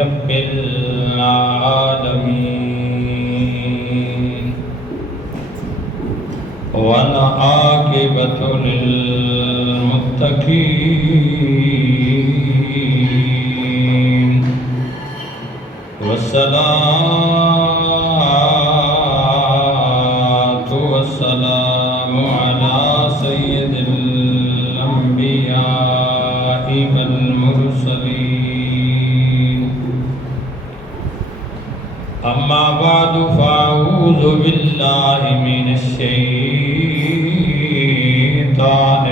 رب العالمين والعاقبة للمتقين والصلاة والسلام على سيد الأنبياء والمرسلين أما بعد فأعوذ بالله من الشيطان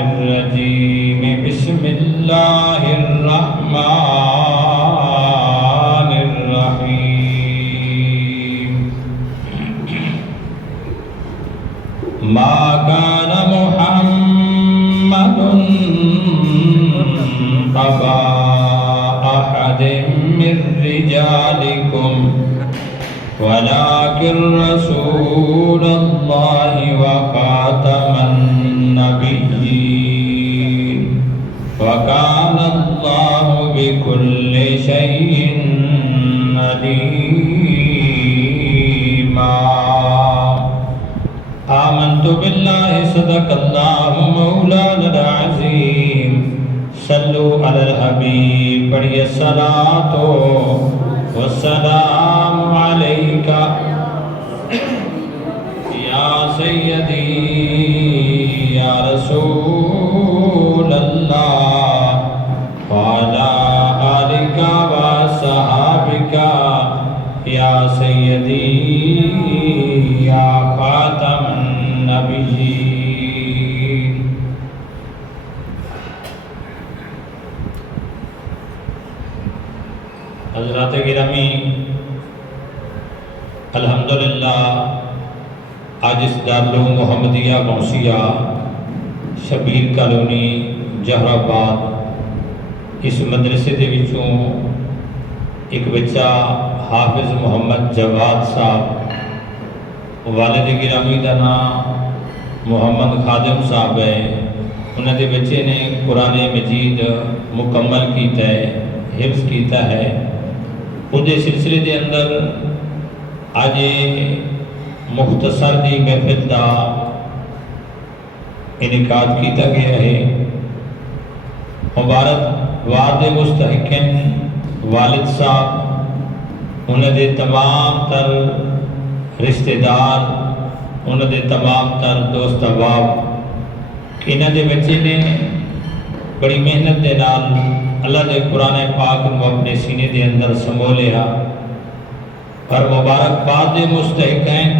الرجيم بسم الله الرحمن الرحيم ما كان محمد أبا أحد من رجالكم ولكن رسول الله وخاتم النبيين وكان الله بكل شيء عليما آمنت بالله صدق الله مولانا العظيم صلوا على الحبيب پڑھیے الصلاۃ والسلام عليك يا سيدي يا رسول الله وعلى آلك وصحابك يا سيدي يا خاتم النبيين حضرات گرامی، الحمدللہ آج اس دارالعلوم محمدیہ غوثیہ شبیر کالونی جہر آباد اس مدرسے دے وچوں ایک بچہ حافظ محمد جواد صاحب، والد گرامی دا نام محمد خادم صاحب ہے، انہوں دے بچے نے قرآن مجید مکمل کیتا ہے، حفظ کیتا ہے۔ اس سلسلے دے اندر آج مختصر دی محفل دا انعقاد کیتا گیا ہے۔ مبارک وعد مستحقین والد صاحب، انہوں دے تمام تر رشتہ دار، انہوں دے تمام تر دوست احباب، انہوں دے بچے نے بڑی محنت دے نال اللہ دے قرآن پاک کو اپنے سینے دے اندر سمو لیا، اور مبارک باد مستحقین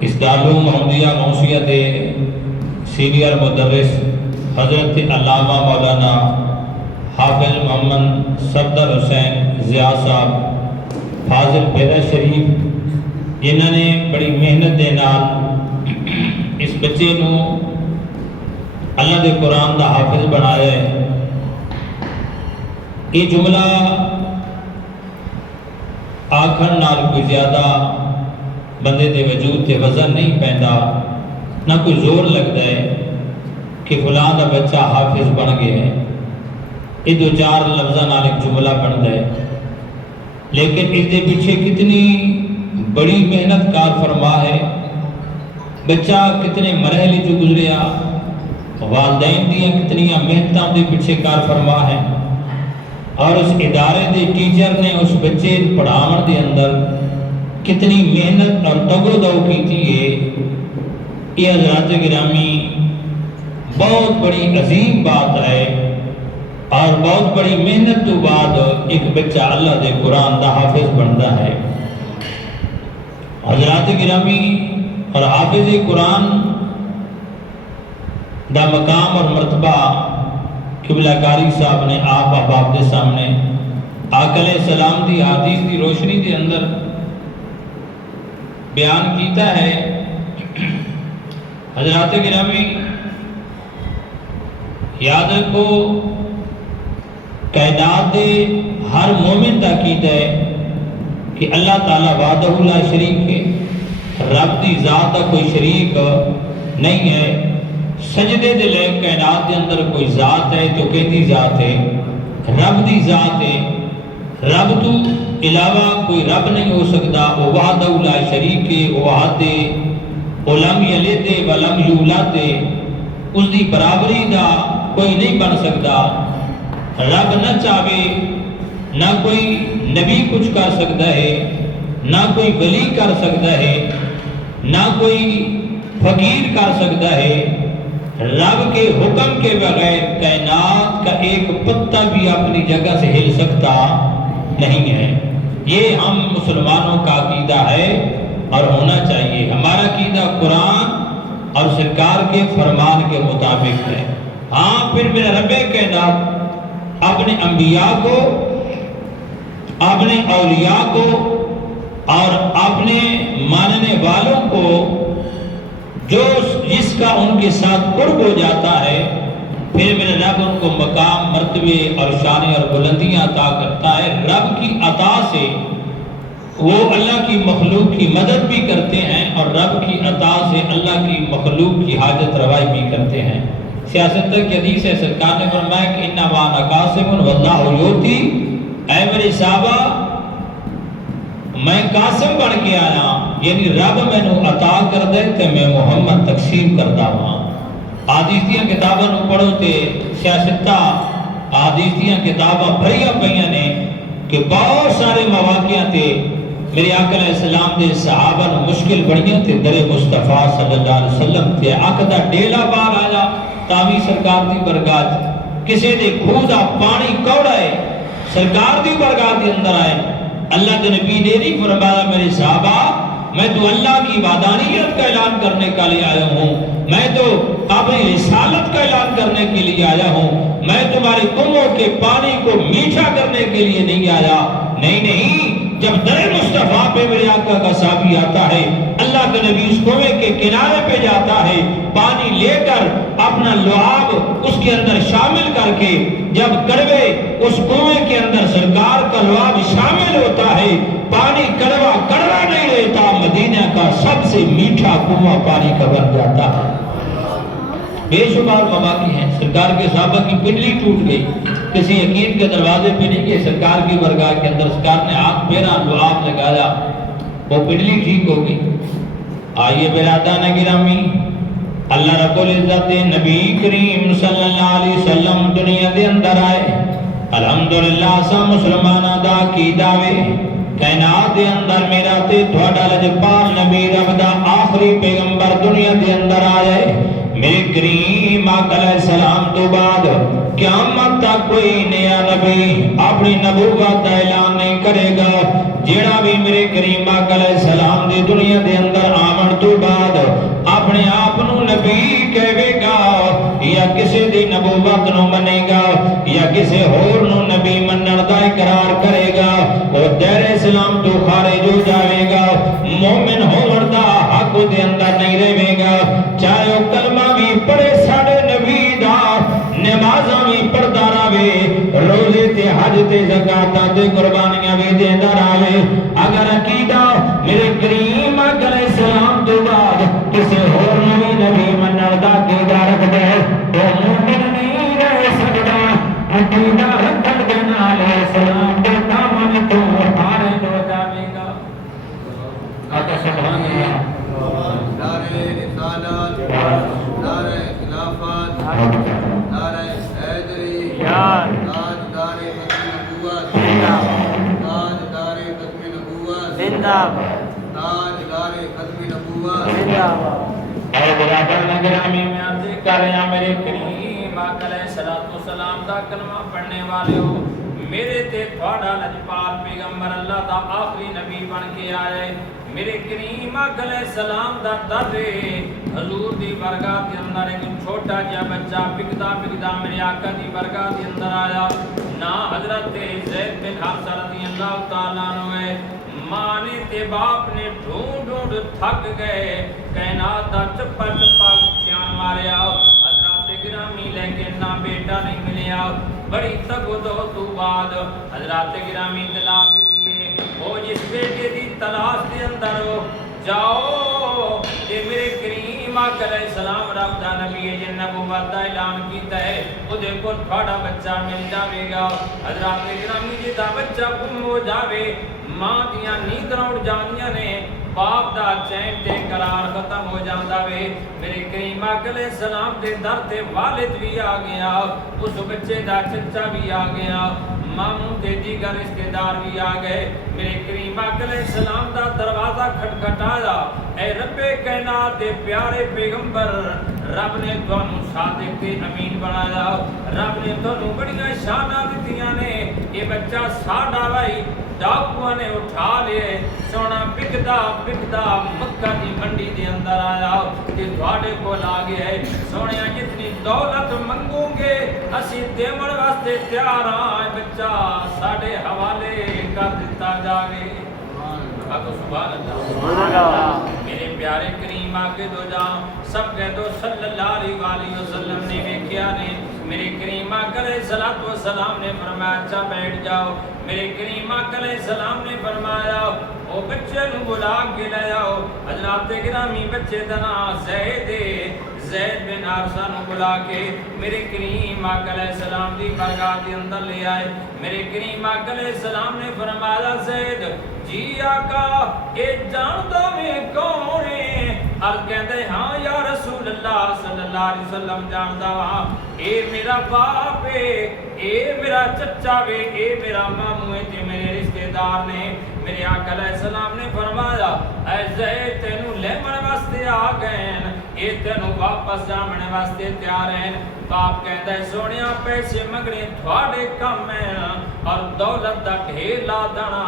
اس دارالعلوم محمدیہ غوثیہ دے سینئر مدرس حضرت علامہ مولانا حافظ محمد صفدر حسین ضیاء صاحب فاضل پیدا شریف، جنہوں نے بڑی محنت دے نال اس بچے نو اللہ دے قرآن دا حافظ بنایا ہے۔ یہ جملہ آکھن نال کوئی زیادہ بندے دے وجود تے وزن نہیں پیندا، نہ کوئی زور لگتا ہے کہ فلاں دا بچہ حافظ بن گیا ہے۔ یہ دو چار لفظاں نال ایک جملہ بنتا ہے، لیکن اس دے پیچھے کتنی بڑی محنت کار فرما ہے، بچہ کتنے مراحل جو گزریا، والدین دیا کتنی محنتاں دے پیچھے کار فرما ہے، اور اس ادارے دے ٹیچر نے اس بچے پڑھاون دے اندر کتنی محنت اور تگو دو کی تھی ہے۔ یہ حضرات گرامی بہت بڑی عظیم بات ہے، اور بہت بڑی محنت تو بعد ایک بچہ اللہ دے قرآن دا حافظ بنتا ہے۔ حضرات گرامی، اور حافظ قرآن دا مقام اور مرتبہ قبلہ کاری صاحب نے آپ احباب دے سامنے آقا علیہ السلام دی حدیث دی روشنی دے اندر بیان کیتا ہے۔ حضرات گرامی، یاد رکھو کائنات دے ہر مومن دا عقیدہ ہے کہ اللہ تعالیٰ وحدہ لا شریک ہے، رب دی ذات دا کوئی شریک نہیں ہے، سجدے دے لے کائنات دے اندر کوئی ذات ہے تو کہتی ذات ہے رب دی ذات ہے. رب تو علاوہ کوئی رب نہیں ہو سکتا. وہ وحدہ لا شریک ہے. وہ احد ہے. وہ لم یلد ولم یولد. اس دی برابری دا کوئی نہیں بن سکتا. رب نہ چاہے نہ کوئی نبی کچھ کر سکتا ہے، نہ کوئی ولی کر سکتا ہے، نہ کوئی فقیر کر سکتا ہے. رب کے حکم کے بغیر کائنات کا ایک پتا بھی اپنی جگہ سے ہل سکتا نہیں ہے. یہ ہم مسلمانوں کا عقیدہ ہے اور ہونا چاہیے. ہمارا عقیدہ قرآن اور سرکار کے فرمان کے مطابق ہے. ہاں پھر میرا رب کائنات اپنے انبیاء کو، اپنے اولیاء کو اور اپنے ماننے والوں کو جو جس کا ان کے ساتھ قرب ہو جاتا ہے، پھر میرے رب ان کو مقام، مرتبے اور شان اور بلندیاں عطا کرتا ہے. رب کی عطا سے وہ اللہ کی مخلوق کی مدد بھی کرتے ہیں اور رب کی عطا سے اللہ کی مخلوق کی حاجت روائی بھی کرتے ہیں. سیاست کی حدیث ہے، سرکار نے فرمایا کہ انما انا قاسم واللہ یؤتی. اے میرے صحابہ، میں قاسم بن کے آیا، یعنی رب مینوں عطا کر دے تے میں محمد تقسیم کردا ہاں. حدیث دیاں کتاباں نوں پڑھو تے سیاستاں حدیث دیاں کتاباں بھریاں پئیاں نے کہ بہت سارے مواقع تے میرے آقا علیہ السلام دے صحابہ نوں مشکل بڑیاں تے در مصطفیٰ صلی اللہ علیہ وسلم تے اک دا ڈیلا باہر آیا تاوی سرکار دی برگاہ کسے دے کھوہ دا پانی کوڑا ہے سرکار دی برگاہ دے اندر آئے. اللہ کے نبی نے نہیں فرمایا میرے صحابہ میں تو اللہ کی وحدانیت کا اعلان کرنے کے لیے آیا ہوں، میں تو اپنی رسالت کا اعلان کرنے کے لیے آیا ہوں، میں تمہارے کنووں کے پانی کو میٹھا کرنے کے لیے نہیں آیا. نہیں، جب در مصطفیٰ پہ میرے آقا کا صحابی آتا ہے، اللہ کے نبی اس کنویں کے کنارے پہ جاتا ہے، پانی لے کر اپنا لعاب اس کے اندر شامل کر کے جب کڑوے اس کنویں کے اندر سرکار کا لعاب شامل ہوتا ہے، پانی کڑوا نہیں رہتا، مدینہ کا سب سے میٹھا کنواں پانی کا بن جاتا ہے. بے شمار مواقع ہیں سرکار کے صحابہ کی پنڈلی ٹوٹ گئی، کسی یقین کے دروازے پہ نہیں کہ سرکار کی برگاہ کے اندر سرکار نے ہاتھ پھیرا، لعاب لگایا، وہ پنڈلی ٹھیک ہو گئی. آئیے برادران گرامی، اللہ رب العزت نبی کریم صلی اللہ علیہ وسلم دنیا دے اندر آئے. الحمدللہ سا مسلمان دا کی دعوے کائنات دے اندر میرا تے تھوڑا لجپال نبی رب دا آخری پیغمبر دنیا دے اندر آئے. میرے کریم آقا علیہ السلام تو بعد قیامت تک کوئی نیا نبی اپنی نبوت دا اعلان نہیں کرے گا. جیڑا بھی میرے کریم آقا علیہ السلام دی دنیا دے اندر آمن تو بعد اپنے آپ نو نبی کہے گا یا کسی دی نبوت نو منے گا یا کسی اور نو نبی منن دا اقرار کرے گا، وہ دیر اسلام تو خارج ہو جاوے گا، مومن ہون دا حق دے اندر نہیں رہے گا. چاہے وہ کلمہ بھی پڑھے ساڑھے نبی دا، نمازاں بھی پڑھدا رہے، روزے تے حج تے زکاتاں تے قربانیاں بھی دیندا رہے، اگر عقیدہ میرے کریم علیہ السلام تو بعد کسی اور نبی منن دا عقیدہ رکھ دے تو مومن نہیں رہ سکتا. عقیدہ رکھن دے نال اسلام دے دامن تو خارج ہو جاوے گا. آقا سبحان اللہ. نعرہ رسالت، نعرہ خلافت، نعرہ حیدری، تاجدار ختم نبوت، تاجدار ختم نبوت، تاجدار ختم نبوت. اور برادران گرامی میں عرض کر رہے ہیں میرے کریم آقا علیہ السلام دا کلمہ پڑھنے والے ہو، میرے تے تھوڑا لجپال پیغمبر اللہ دا آخری نبی بن کے آئے. میرے کریم آقا علیہ السلام دا در حضور دی برگاہ دے اندر ایک چھوٹا جا بچہ پکدا میرے آقا دی برگاہ دے اندر آیا. نا حضرت زید بن حارثہ رضی اللہ تعالیٰ عنہ ہے. ماں نے تے باپ نے ڈھونڈ تھک گئے، کائنات دا چپا چھان ماریا، حضرات گرامی لیکن نہ بیٹا نہیں ملیا. بڑی تگدو تو بعد حضرات گرامی اطلاع ملیے وہ جس بیٹے دی تلاش دے اندر ہو جاؤ کہ میرے کریم پاک علیہ السلام رب دا نبی ہے جن نبوت دا اعلان کیتا ہے او دے کول تھوڑا بچہ مل جاوے گا حضرات گرامی جی دا بچہ گم ہو جاوے ماں دیاں نیند اڑ جاندیاں نے باپ دا چین تے قرار ختم ہو جاندا وے میرے کریم آقا علیہ السلام دے در تے والد بھی آ گیا اس بچے دا چچا بھی آ گیا ماموں تے دیگر رشتہ دار بھی آ گئے میرے کریم آقا علیہ السلام دا دروازہ کھٹکھٹایا اے رب کائنات دے پیارے پیغمبر رب نے تانوں صادق تے امین بنایا رب نے تانوں بڑیاں شاناں دتیاں نے یہ بچہ ساڈا بھائی ڈاکواں نے اٹھا لے سونا بکدا مکہ دی منڈی دے اندر آیا تے تواڈے کول آ گیا ہے سونیا جتنی دولت منگو گے اسی دیون واسطے تیار ہاں بچہ ساڈے حوالے کر دتا جاوے سبحان اللہ میرے پیارے کریم آگے دو جاؤ سب کہہ دو صلی اللہ علیہ وسلم نے ویکھیا نے میرے کریم آقا علیہ السلام نے فرمایا اچھا بیٹھ جاؤ میرے کریم آقا علیہ السلام نے فرمایا او بچے نو بلا کے لے آؤ حضرات گرامی بچے دا نام زید بن حارثہ نو بلا کے میرے کریم آقا علیہ السلام دی بارگاہ دے اندر لے آئے میرے کریم آقا علیہ السلام نے فرمایا زید جی آقا اے جاندا میں کون ہے عرض کہندے ہاں یا رسول اللہ صلی اللہ علیہ وسلم جاندا وا اے میرا باپ ہے اے میرا چچا وے اے میرا ماموں ہے تے میرے رشتہ دار نے میرے آقا علیہ السلام نے فرمایا اے زید تینوں لیمن واسطے آ گئے اے تینوں واپس جامنے واسطے تیار ہیں باپ کہتا ہے سونیا پیسے مگنے تھوڑے کم ہیں اور دولت دا ڈھیر لا دانا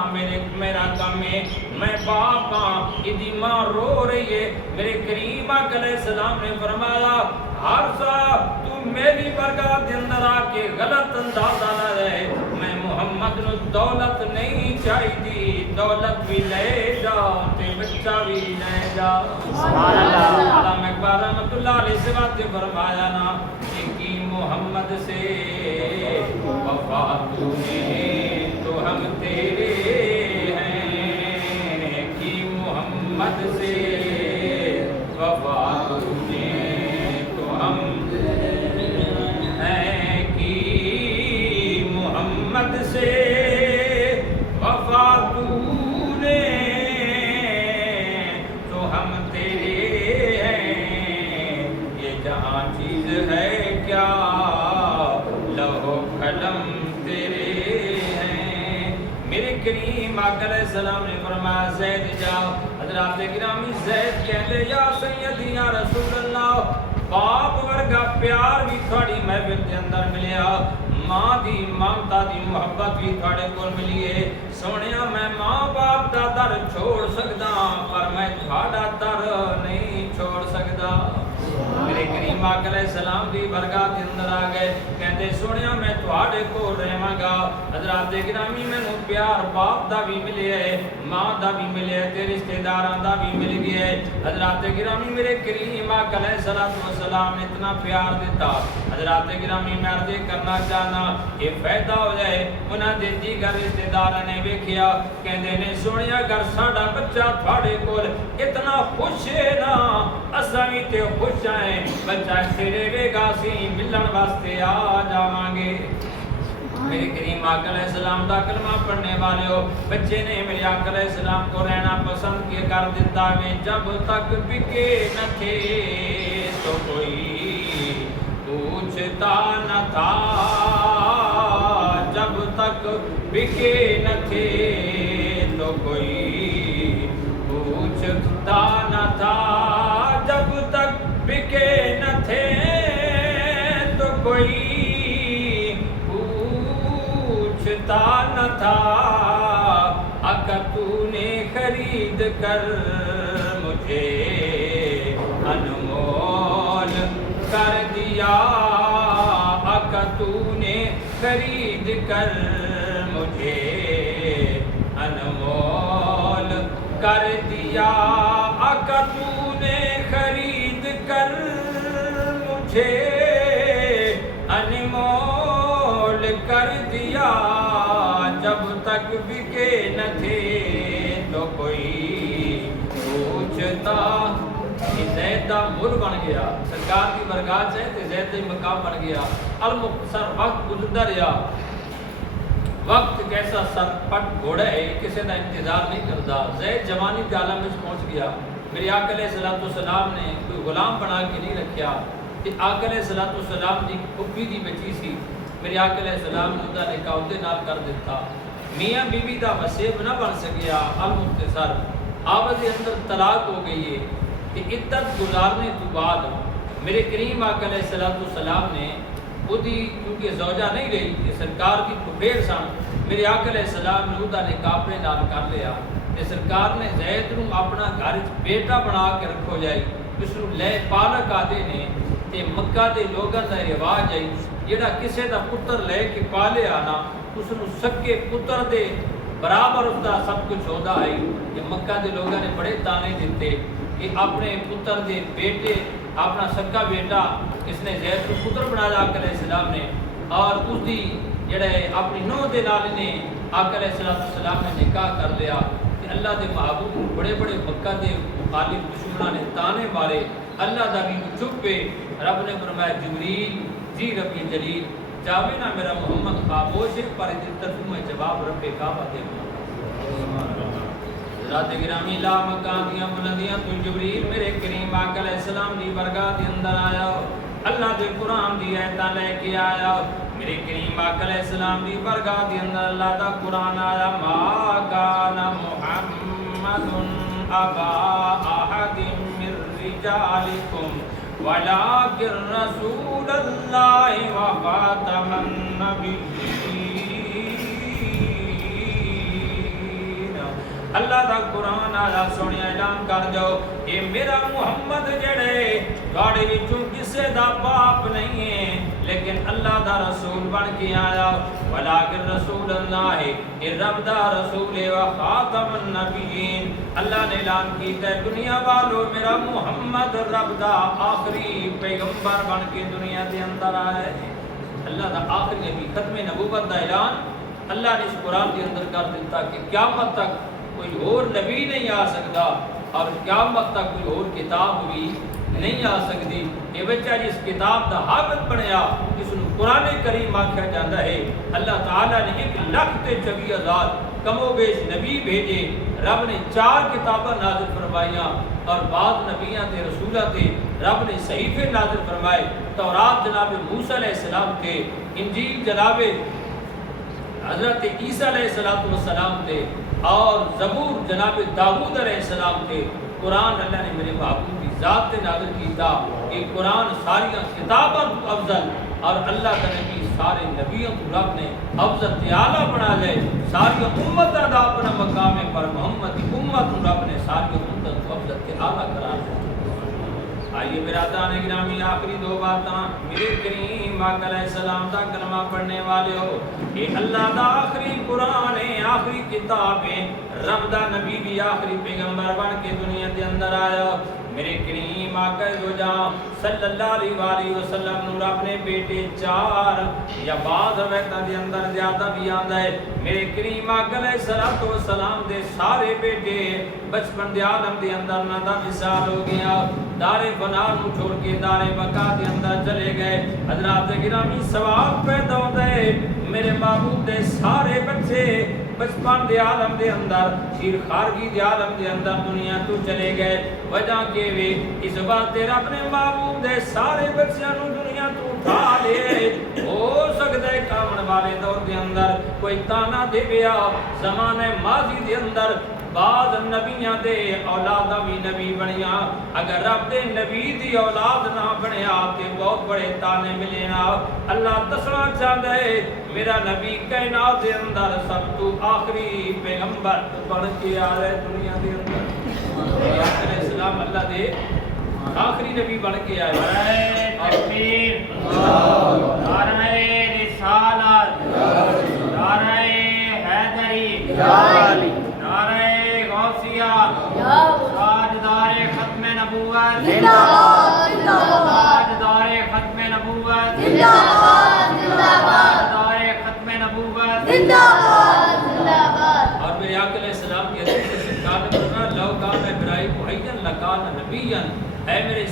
میرا کم ہے میں باپ ہاں ادھی ماں رو رہی ہے میرے کریم آقا علیہ السلام نے فرمایا حارثہ تو میری برگاہ دے اندر آ کے غلط اندازہ نہ رہے میں محمد نو دولت نہیں چاہیے دولت بھی لے جا تے بچہ بھی لے جا سبحان اللہ علامہ اقبال رحمۃ اللہ علیہ سے بات فرمایا نا کہ محمد سے وفا تو نے تو ہم تیرے ہیں کہ محمد سے وفا تو نے تو ہم ہیں کہ محمد سے وفا تو نے تو ہم تیرے ہیں یہ جہاں چیز ہے کیا لوح قلم تیرے ہیں میرے کریم آقا علیہ السلام نے فرمایا زید جاؤ حضرات گرامی زید کہتے یا سیدی یا رسول اللہ باپ ورگا پیار بھی تھوڑی محفل کے اندر ملیا ماں دی ممتا دی محبت بھی تھوڑے کول ملی ہے سونیا میں ماں باپ دا در چھوڑ سکدا پر میں تھوڑا در نہیں چھوڑ سکدا میرے کریم آقا علیہ السلام دی برگاہ کے اندر آ گئے کہتے سونیا میں تھوڑے کول رہواں گا حضرات گرامی مینوں پیار باپ دا بھی ملیا ہے ماں دا بھی ملیا ہے تے رشتہ داراں دا بھی مل گیا ہے حضرات گرامی میرے کریم آقا علیہ السلام نے اتنا پیار دیتا حضرات گرامی میں عرض کرنا چاہنا یہ فائدہ ہو جائے انہاں دے دیگر رشتہ داراں نے ویکھیا کہندے نے سونیا اگر ساڈا بچہ تھوڑے کول اتنا خوش ہے نا اساں وی تے خوش ہیں بچہ تیرے ویگا سی ملن واسطے آ جاواں گے میرے کریم آقا علیہ السلام دا کلمہ پڑھنے والے ہو بچے نے میرے آقا علیہ السلام کو رہنا پسند کیا کر دیتا ہے جب تک بکے نہ تھے تو کوئی پوچھتا نہ تھا جب تک بکے نہ تھے تو کوئی پوچھتا نہ تھا جب تک بکے نہ تھے تو کوئی پوچھتا نہ تھا اگر تو نے خرید کر مجھے انمول کر دیا اگر تو نے خرید کر مجھے انمول کر دیا اگر تو نے خرید کر مجھے انمول کر دیا جب تک بکے نہ تھے تو کوئی پوچھتا زید زید دا مل بن گیا، سرکار کی برگاہ سے تے زید دا مقام بن گیا۔ المختصر وقت گزرتا رہا، وقت کیسا سر پٹ گھوڑا ہے، کسی کا انتظار نہیں کرتا۔ زید جوانی کے عالم میں پہنچ گیا۔ میرے آقا علیہ السلام نے کوئی غلام بنا کے نہیں رکھا کہ آقا علیہ السلام کی پھپھی دی بچی سی، میرے آقا علیہ السلام نے انہوں نے نکاح دے نال کر دیتا، میاں بیوی دا وسیب نہ بن سکیا۔ المختصر آواز کے اندر طلاق ہو گئی ہے کہ عدت گزارنے تو بعد میرے کریم آقا علیہ السلام نے خودی کیونکہ زوجہ نہیں رہی کہ سرکار کی پھپھیڑ سن، میرے آقا علیہ السلام نے انہوں نے نکاح پہ نال کر لیا کہ سرکار نے زید نو اپنا گھر بیٹا بنا کے رکھو جائے، اس نو لے پالک آدے نے تے مکہ دے لوگاں دا رواج ہے جڑا کسے دا پتر لے کے پالے آنا اس نو سکے پتر دے برابر اس دا سب کچھ ہوتا ہے۔ کہ مکہ دے لوگاں نے بڑے تانے دیتے کہ اپنے پتر دے بیٹے، اپنا سکا بیٹا اس نے زید کو پتر بنایا آقا علیہ السلام نے، اور اس دی جڑا ہے اپنی نوح دے نال نے آقا علیہ السلام نے نکاح کر لیا۔ کہ اللہ دے محبوب بڑے بڑے مکہ دے مخالف دشمنوں نے تانے مارے، اللہ دا بھی چپ پہ رب نے فرمایا جبریل جی ربی جلیل جاوے نا میرا محمد خاموش ہے پر ترجمہ جواب رب کعبہ دے ذات گرامی لا مکان دیاں بلندیاں تو جبریل میرے کریم آقا علیہ السلام دی برگاہ دے اندر آیا، اللہ دے قرآن دی آیتاں لے کے آیا، میرے کریم آقا علیہ السلام دی برگاہ دے اندر اللہ دا قرآن آیا، ما کان محمد ابا احد من رجالکم ولكن رسول اللہ وخاتم النبیین۔ اللہ دا قرآن آیا سونے اعلان کر جاؤ اے میرا محمد جڑے گاڑی وچوں کسے دا باپ نہیں ہے لیکن اللہ دا رسول بن کے آیا، ولکن رسول اللہ ہے، اے رب دا رسول ہے، وخاتم النبیین۔ اللہ نے اعلان کیتا ہے دنیا والو میرا محمد رب دا آخری پیغمبر بن کے دنیا دے اندر آیا ہے۔ اللہ دا آخری نبی، ختم نبوت دا اعلان اللہ نے اس قرآن کے اندر کر دیتا کہ قیامت تک کوئی اور نبی نہیں آ سکتا اور قیامت تک کوئی اور کتاب بھی نہیں آ سکتی۔ یہ بچہ جس کتاب دا حافظ بنیا جس نے قرآن کریم آکھا جاتا ہے، اللہ تعالیٰ نے 1,24,000 کم و بیش نبی بھیجے، رب نے 4 کتابیں نازل فرمائیاں اور بعض نبیاں تے رسولہ تے رب نے صحیفے نازل فرمائے۔ تورات جناب موسیٰ علیہ السلام تھے، انجیل جناب حضرت عیسیٰ علیہ السلام تھے، اور زبور جناب داؤد علیہ السلام تھے۔ قرآن اللہ نے میرے محبوب کی ذات سے نازل کیتا کہ قرآن ساری کتابوں تو افضل، اور اللہ کا نبی سارے نبیوں کو رب نے افضل اعلیٰ بنا لے، ساری امت دا اپنا مقام ہے، پر محمد کی امت رب نے ساری امت کو افضل اعلیٰ قرار دیا۔ آئیے برادران گرامی آخری 2 باتاں میرے کریم آقا علیہ السلام دا کلمہ پڑھنے والے ہو، یہ اللہ دا آخری قرآن ہے، آخری کتاب ہے، رب دا نبی بھی آخری پیغمبر بن کے دنیا دے اندر آیا۔ میرے کریم آقا دو جہاں صلی اللہ علیہ وسلم نور اپنے بیٹے 4 یا بعض روایتاں دے اندر زیادہ بھی آندا ہے، میرے کریم آقا علیہ السلام دے سارے بیٹے بچپن دے عالم دے اندر نہ دا وصال ہو گیا، دار فنا نو چھوڑ کے دار بقا دے اندر چلے گئے۔ حضرات گرامی سوال پیدا ہوتا ہے میرے محبوب دے سارے بچے بچپن دے عالم دے اندر شیر خارگی دے عالم دے اندر دنیا تو چلے گئے، وجہ کہ وے اس بات رب نے محبوب دے سارے بچیاں نو دنیا تو اٹھا لے۔ ہو سکتا ہے کامن والے دور دے اندر کوئی تانا دے گیا، زمانے ماضی دے اندر بعض نبیاں دے اولاداں بھی نبی بنیاں، اگر رب دے نبی دی اولاد نہ بنیا تے بہت بڑے تانے ملے نا۔ اللہ دسنا چاہتا ہے میرا نبی کائنات دے اندر سب تو آخری پیغمبر بن کے آ رہے دنیا دے اندر، علیہ السلام اللہ دے آخری نبی بن کے آئے۔ نعرہ تکبیر، نعرہ رسالت، نعرہ حیدری، نعرہ غوثیہ، تاجدار ختم نبوت، تاجدار ختم نبوت، تاجدار ختم نبوت۔ اور میرے آقا علیہ السلام کی حدیث سے سرکار نے فرمایا لو کان ابراہیم حیا لکان نبیا، اے میرے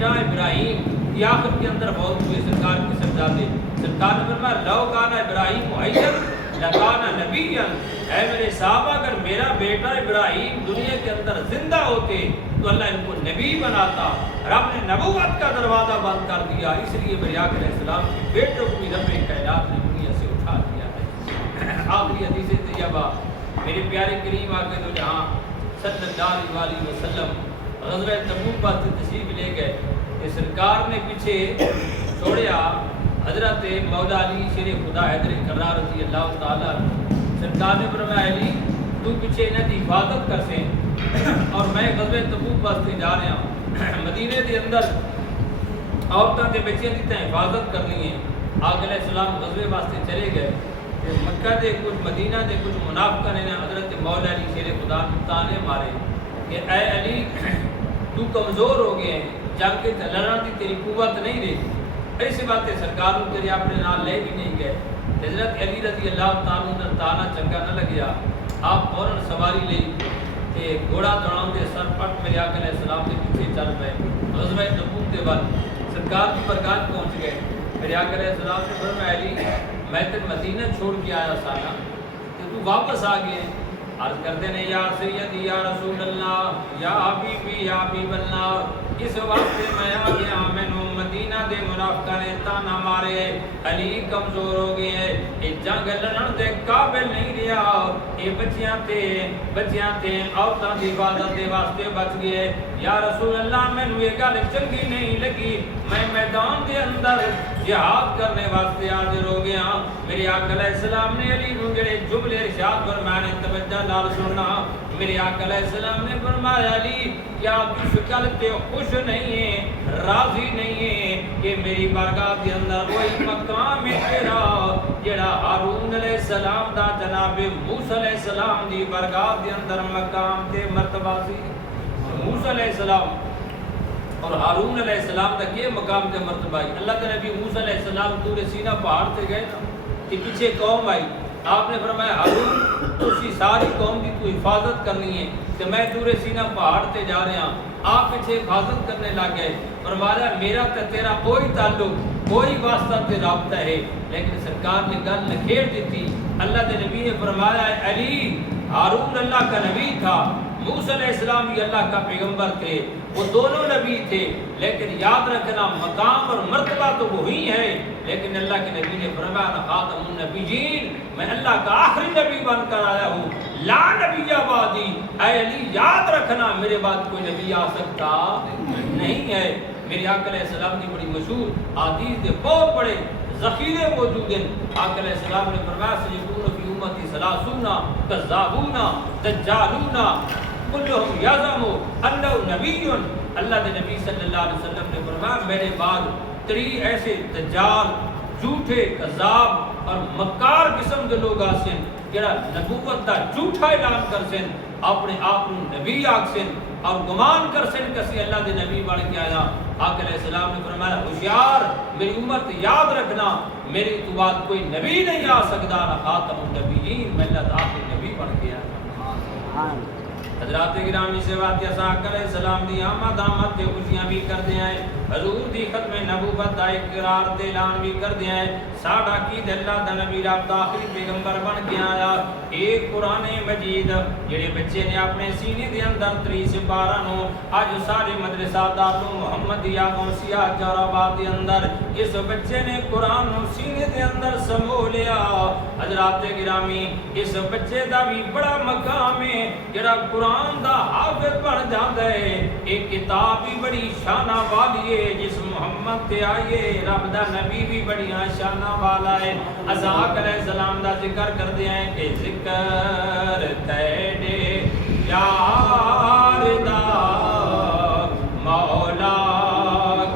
بیٹا ابراہیم کی آخر کے اندر بہت ہوئے سرکار کے سجادے. سرکار نے فرمایا لو کان ابراہیم حیّن لکان نبیًا، اے میرے صحابہ اگر میرا بیٹا ابراہیم دنیا کے اندر زندہ ہوتے تو اللہ ان کو نبی بناتا. رب نے نبوت کا دروازہ بند کر دیا، اس لیے میرے آقا علیہ السلام کے بیٹوں کو بھی رب کائنات نے دنیا سے اٹھا دیا ہے. آخری حدیث طیبہ میرے پیارے کریم آقا دو جہاں صلی اللہ علیہ وسلم غزوہ تبوک پر تشریف لے گئے کہ سرکار نے پیچھے چھوڑیا حضرت مولا علی شیر خدا حیدر کرار رضی اللہ تعالیٰ. سرکار نے فرمایا علی تو پیچھے انہیں دی حفاظت کر سے اور میں غزوہ تبوک واسطے جا رہا ہوں. مدینے کے اندر عورتوں کے بچیاں کی حفاظت کرنی ہے. آقا علیہ السلام غزوے واسطے چلے گئے. مکہ دے کچھ مدینہ دے کچھ منافقہ نے حضرت مولا علی شیر خدا تانے مارے کہ اے علی تو کمزور ہو گئے ہیں، جنگ کے لڑن کی تیری قوت نہیں رہی. ایسی باتیں سرکار کو تیرے اپنے نال لے بھی نہیں گئے. حضرت علی رضی اللہ تعالیٰ نے تانا چنگا نہ لگیا، آپ فوراً سواری لئی تے گھوڑا دوڑاؤں دے سر پٹ میرے آقا علیہ السلام کے پیچھے چل پئے. غزوہ تبوک کے بعد سرکار کی برگاہ پہنچ گئے. میرے آقا علیہ السلام نے فرمایا علی میں تے مدینہ چھوڑ کے آیا سانا کہ تو واپس آ گئے. عرض کرتے ہیں یا سیدی یا رسول اللہ یا حبیبی یا حبیب اللہ اس وقت میں آ گیا مینوں مدینہ دے منافقہ نے تانا مارے علی کمزور ہو گئے اے جنگ لڑن دے قابل نہیں رہا اے بچیاں تے عورتاں دی حفاظت دے واسطے بچ گئے. یا رسول اللہ مینوں یہ گل چنگی نہیں لگی، میں میدان دے اندر جہاد کرنے واسطے حاضر ہو گیا. میرے آقا علیہ السلام نے علی نوں جڑے جملے ارشاد فرمائے توجہ نال سننا. میرے آقا علیہ السلام نے فرمایا علی کیا تو شکل تے خوش نہیں ہے، راضی نہیں ہے کہ میری بارگاہ کے اندر وہی مقام ہے تیرا جڑا ہارون علیہ السلام دا جناب موسیٰ علیہ السلام دی بارگاہ کے اندر مقام تے مرتبہ سی. موسیٰ علیہ السلام اور ہارون علیہ السلام دا کے مقام تے مرتبہ ہے. اللہ کے نبی موسیٰ علیہ السلام طور سینا پہاڑ تے گئے نا کہ پیچھے قوم آئی. آپ نے فرمایا ہارون اسی ساری قوم کی تو حفاظت کرنی ہے کہ میں طور سینا پہاڑ تے جا رہا ہوں. آپ پیچھے حفاظت کرنے لگ گئے. فرمایا میرا تے تیرا کوئی تعلق کوئی واسطہ تے رابطہ ہے، لیکن سرکار نے گل نکھیر دیتی. اللہ کے نبی نے فرمایا علی ہارون اللہ کا نبی تھا، موسیٰ علیہ السلام بھی اللہ کا پیغمبر تھے، وہ دونوں نبی تھے، لیکن یاد رکھنا مقام اور مرتبہ تو وہی ہے. لیکن اللہ کے نبی نے فرمایا خاتم النبیین میں اللہ کا آخری نبی بن کر آیا ہوں، لا نبی بعدی. اے علی یاد رکھنا میرے بعد کوئی نبی آ سکتا نہیں ہے. میرے آقا علیہ السلام کی بڑی مشہور حدیث کے بہت بڑے ذخیرے موجود ہیں. آقا علیہ السلام نے فرمایا سیکون فی امتی ثلاثون کذابون دجالون کلہم یزعم انہ نبی. اللہ کے نبی صلی اللہ علیہ وسلم نے فرمایا میرے بعد 3 ایسے دجال جھوٹے کذاب اور مکار قسم کے لوگ آسن جڑا نبوت دا جھوٹا اعلان کر سن، اپنے آپ نبی آکسن اور گمان کر سن کسی اللہ دے نبی بن کے آیا. آقا علیہ السلام نے فرمایا ہوشیار میری امت یاد رکھنا میری تو بعد کوئی نبی نہیں آ سکتا نہ خاتم النبیین میں اللہ تعالی کے نبی بن کے آیا. حضرات گرامی سے بات یا آقا علیہ السلام دی آمد تے خوشیاں بھی کر دیا ہے، حضور دی ختم نبوت دا اقرار تے اعلان بھی کر دیا ہے. ساڈا کی اللہ دا نبی رب دا آخری پیغمبر بن کے آیا. ایک قرآن مجید جڑے بچے نے اپنے سینے دے اندر 30 12 نو اج سارے مدرسہ دارو محمدیہ غوثیہ جوراباد دے اندر اس بچے نے قرآن نو سینے دے اندر سمو لیا. حضرات گرامی اس بچے دا بھی بڑا مقام ہے جڑا قرآن دا حافظ بن جاندا ہے. ایک کتاب بھی بڑی شانہ والی ہے جس محمد تے آئیے رب دا نبی بھی بڑی شانہ والا ہے. آقا علیہ السلام دا ذکر کر دیا ہے کہ ذکر تیرے یار دا مولا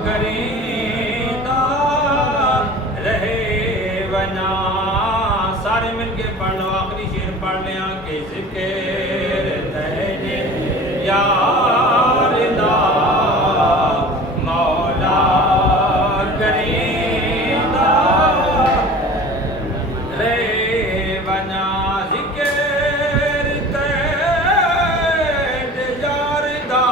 کریں دا رہے ونا. سارے مل کے پڑھ لو آخری شعر پڑھ لیا کہ ذکر تیرے یار دا مولا کریں دا رہے ونا. ذکر تیرے یار دا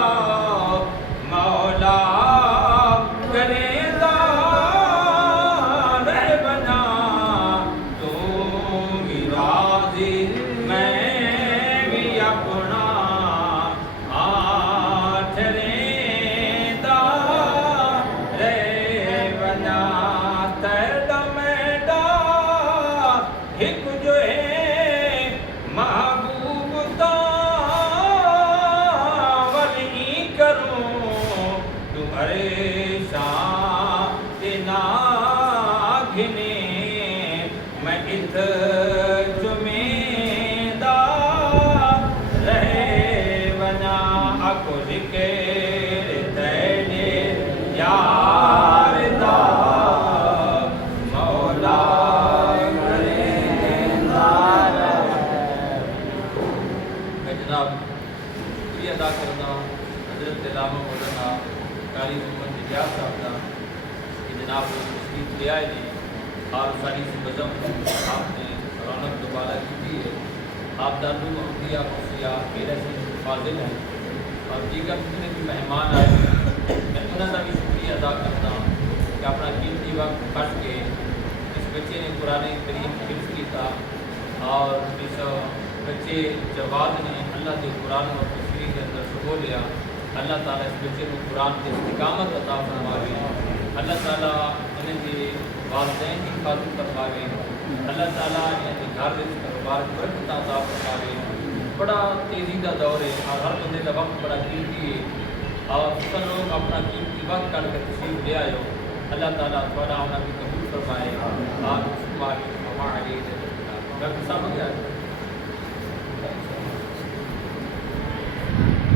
جناب تشریف لے آئے جی اور ساری بزم آپ نے رونق دوبارہ کی ہے. آپ دارو محمدیہ مفتی میرے سے فاضل ہیں اور دیگر جتنے بھی مہمان آئے میں انہوں کا بھی شکریہ ادا کرتا ہوں کہ اپنا قیمتی وقت کٹ کے اس بچے نے قرآن کریم حفظ کیا اور اس بچے جواد نے اللہ کے قرآن اور تفسیر کے اندر شبو لیا. اللہ تعالیٰ اس بچے کو قرآن کی استقامت عطا فرماوے. اللہ تعالیٰ انہیں کے والدین کی حفاظت فرماوے. اللہ تعالیٰ انہیں کے گھر میں کاروبار برکت عطا فرماوے. بڑا تیزی کا دور ہے اور ہر بندے کا وقت بڑا قیمتی ہے اور سب لوگ اپنا قیمتی وقت کر کے تشریف لے آئے ہو. اللہ تعالیٰ تھوڑا انہیں بھی قبول فرمائے. آپ ہمارے ڈاکٹر صاحب ہو گیا